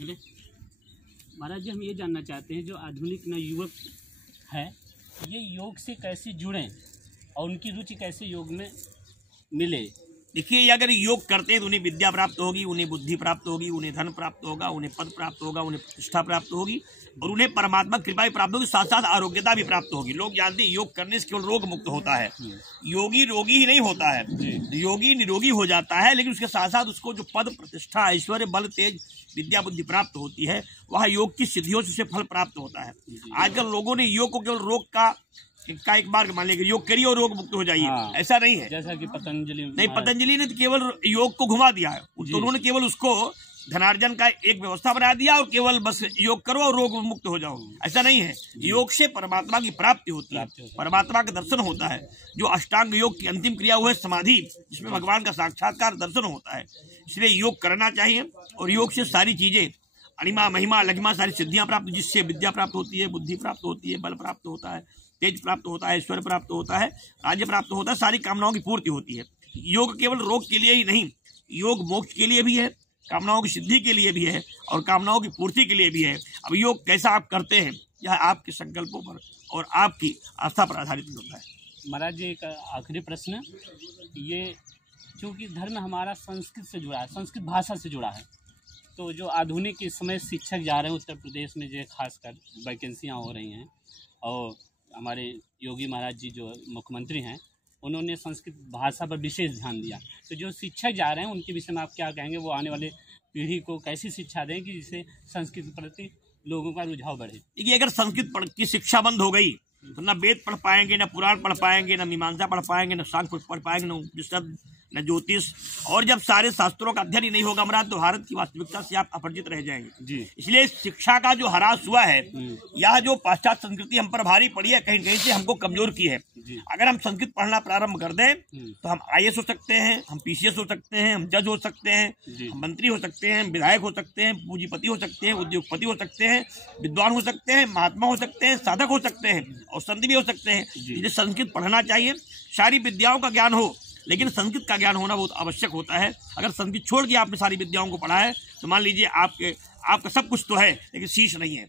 बोले महाराज जी, हम ये जानना चाहते हैं जो आधुनिक नवयुवक है ये योग से कैसे जुड़ें और उनकी रुचि कैसे योग में मिले। देखिए, अगर योग करते हैं तो उन्हें विद्या प्राप्त होगी, उन्हें बुद्धि प्राप्त होगी, उन्हें धन प्राप्त होगा, उन्हें पद प्राप्त होगा, उन्हें प्रतिष्ठा प्राप्त होगी और उन्हें परमात्मा कृपा भी प्राप्त होगी, साथ साथ आरोग्यता भी प्राप्त होगी। लोग जानते हैं योग करने से केवल रोग मुक्त होता है, योगी रोगी ही नहीं होता है, योगी निरोगी हो जाता है, लेकिन उसके साथ साथ उसको जो पद प्रतिष्ठा ऐश्वर्य बल तेज विद्या बुद्धि प्राप्त होती है वह योग की सिद्धियों से उसे फल प्राप्त होता है। आजकल लोगों ने योग को केवल रोग का एक बार मान लिया, योग करिए और रोग मुक्त हो जाइए, ऐसा नहीं है। जैसा कि पतंजलि नहीं, पतंजलि ने तो केवल योग को घुमा दिया है, तो उन्होंने केवल उसको धनार्जन का एक व्यवस्था बना दिया और केवल बस योग करो और रोग मुक्त हो जाओ, ऐसा नहीं है। योग से परमात्मा की प्राप्ति होती है, परमात्मा का दर्शन होता है। जो अष्टांग योग की अंतिम क्रिया हुआ है समाधि, जिसमें भगवान का साक्षात्कार दर्शन होता है। इसलिए योग करना चाहिए और योग से सारी चीजें अणिमा महिमा लघिमा सारी सिद्धियां प्राप्त, जिससे विद्या प्राप्त होती है, बुद्धि प्राप्त होती है, बल प्राप्त होता है, तेज प्राप्त होता है, ऐश्वर्य प्राप्त होता है, राज्य प्राप्त होता है, सारी कामनाओं की पूर्ति होती है। योग केवल रोग के लिए ही नहीं, योग मोक्ष के लिए भी है, कामनाओं की सिद्धि के लिए भी है और कामनाओं की पूर्ति के लिए भी है। अब योग कैसा आप करते हैं यह आपके संकल्पों पर और आपकी आस्था पर आधारित होता है। महाराज जी, एक आखिरी प्रश्न, ये चूँकि धर्म हमारा संस्कृत से जुड़ा है, संस्कृत भाषा से जुड़ा है, तो जो आधुनिक इस समय शिक्षक जा रहे हैं उत्तर प्रदेश में, जो खासकर वैकेंसियाँ हो रही हैं और हमारे योगी महाराज जी जो मुख्यमंत्री हैं उन्होंने संस्कृत भाषा पर विशेष ध्यान दिया, तो जो शिक्षक जा रहे हैं उनके विषय में आप क्या कहेंगे? वो आने वाले पीढ़ी को कैसी शिक्षा दें कि जिससे संस्कृत के प्रति लोगों का रुझाव बढ़े? देखिए, अगर संस्कृत की शिक्षा बंद हो गई तो न वेद पढ़ पाएंगे, न पुराण पढ़ पाएंगे, न मीमांसा पढ़ पाएंगे, न सांख्य पढ़ पाएंगे, न उपनिषद, न ज्योतिष, और जब सारे शास्त्रों का अध्ययन ही नहीं होगा हमारा तो भारत की वास्तविकता से आप अपरिचित रह जाएंगे जी। इसलिए शिक्षा का जो ह्रास हुआ है, यह जो पाश्चात्य संस्कृति हम पर भारी पड़ी है, कहीं कहीं से हमको कमजोर की है। अगर हम संस्कृत पढ़ना प्रारंभ कर दें तो हम IAS हो सकते हैं, हम PCS हो सकते हैं, हम जज हो सकते हैं, हम मंत्री हो सकते हैं, विधायक हो सकते हैं, पूंजीपति हो सकते हैं, उद्योगपति हो सकते हैं, विद्वान हो सकते हैं, महात्मा हो सकते हैं, साधक हो सकते हैं और संत भी हो सकते हैं। इसलिए संस्कृत पढ़ना चाहिए, सारी विद्याओं का ज्ञान हो, लेकिन संस्कृत का ज्ञान होना बहुत आवश्यक होता है। अगर संस्कृत छोड़ के आपने सारी विद्याओं को पढ़ा है तो मान लीजिए आपका सब कुछ तो है लेकिन शीश नहीं है,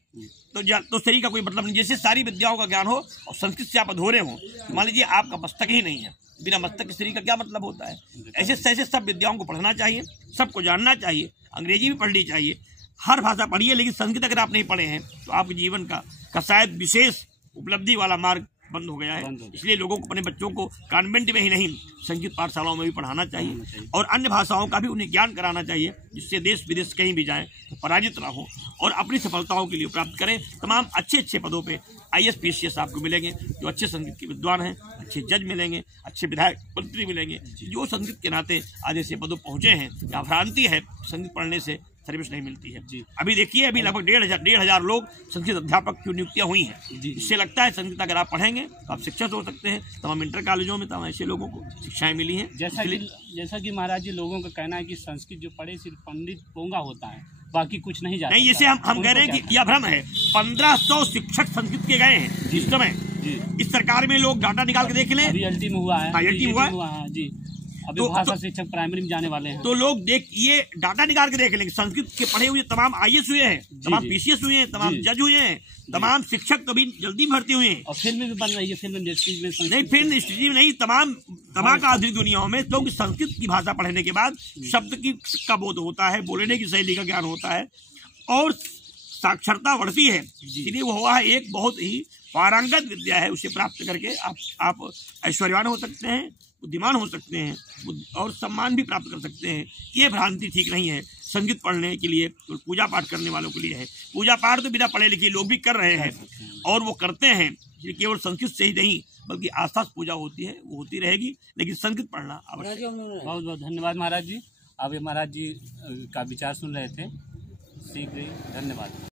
तो शरीर का कोई मतलब नहीं। जैसे सारी विद्याओं का ज्ञान हो और संस्कृत से आप अधूरे हो, तो मान लीजिए आपका मस्तक ही नहीं है, बिना मस्तक के शरीर का क्या मतलब होता है। ऐसे सब विद्याओं को पढ़ना चाहिए, सबको जानना चाहिए, अंग्रेजी भी पढ़नी चाहिए, हर भाषा पढ़िए, लेकिन संस्कृत अगर आप नहीं पढ़े हैं तो आपके जीवन का शायद विशेष उपलब्धि वाला मार्ग बंद हो गया है। इसलिए लोगों को, अपने बच्चों को कॉन्वेंट में ही नहीं संस्कृत पाठशालाओं में भी पढ़ाना चाहिए और अन्य भाषाओं का भी उन्हें ज्ञान कराना चाहिए, जिससे देश विदेश कहीं भी जाएं तो पराजित ना हो और अपनी सफलताओं के लिए प्राप्त करें। तमाम अच्छे पदों पे IAS PCS आपको मिलेंगे, जो अच्छे संस्कृत के विद्वान हैं, अच्छे जज मिलेंगे, अच्छे विधायक मंत्री मिलेंगे, जो संस्कृत के नाते आज ऐसे पदों पहुंचे हैं। या भ्रांति है संस्कृत पढ़ने से सर्विस नहीं मिलती है जी। अभी देखिए, अभी लगभग 1,500 लोग संस्कृत अध्यापक की नियुक्तियां हुई हैं। इससे लगता है संस्कृत अगर आप पढ़ेंगे तो आप शिक्षक हो सकते हैं। तमाम इंटर कॉलेजों में तमाम ऐसे लोगों को शिक्षाएं मिली हैं। जैसा कि महाराज जी, लोगों का कहना है कि संस्कृत जो पढ़े सिर्फ पंडित पोंगा होता है, बाकी कुछ नहीं जाता। नहीं, जैसे हम कह रहे हैं कि यह भ्रम है। 1500 शिक्षक संस्कृत के गए हैं इस समय। इस सरकार में लोग डाटा निकाल के देख लें, LT में हुआ है जी। अभी तो भाषा शिक्षक प्राइमरी में जाने वाले हैं, तो लोग ये डाटा निकाल के देख लेंगे। संस्कृत के पढ़े हुए तमाम IAS हुए हैं, तमाम PCS हुए हैं, तमाम जज हुए हैं, तमाम शिक्षक कभी जल्दी भर्ती हुए हैं। और फिल्म भी बन रही है, फिल्म इंडस्ट्री में नहीं, फिल्म इंडस्ट्री में नहीं, तमाम आधुनिक दुनियाओं में, क्योंकि संस्कृत की भाषा पढ़ने के बाद शब्द का बोध होता है, बोलने की शैली का ज्ञान होता है और साक्षरता बढ़ती है। इसलिए वो हुआ है एक बहुत ही पारंगत विद्या है, उसे प्राप्त करके आप ऐश्वर्यवान हो सकते हैं, बुद्धिमान हो सकते हैं और सम्मान भी प्राप्त कर सकते हैं। ये भ्रांति ठीक नहीं है। संगीत पढ़ने के लिए तो पूजा पाठ करने वालों के लिए है। पूजा पाठ तो बिना पढ़े लिखे लोग भी कर रहे हैं और वो करते हैं। ये केवल संस्कृत से ही नहीं बल्कि आस्था से पूजा होती है, वो होती रहेगी, लेकिन संगीत पढ़ना आवश्यक। बहुत बहुत धन्यवाद महाराज जी। आप ये महाराज जी का विचार सुन रहे थे, शीघ्र ही धन्यवाद।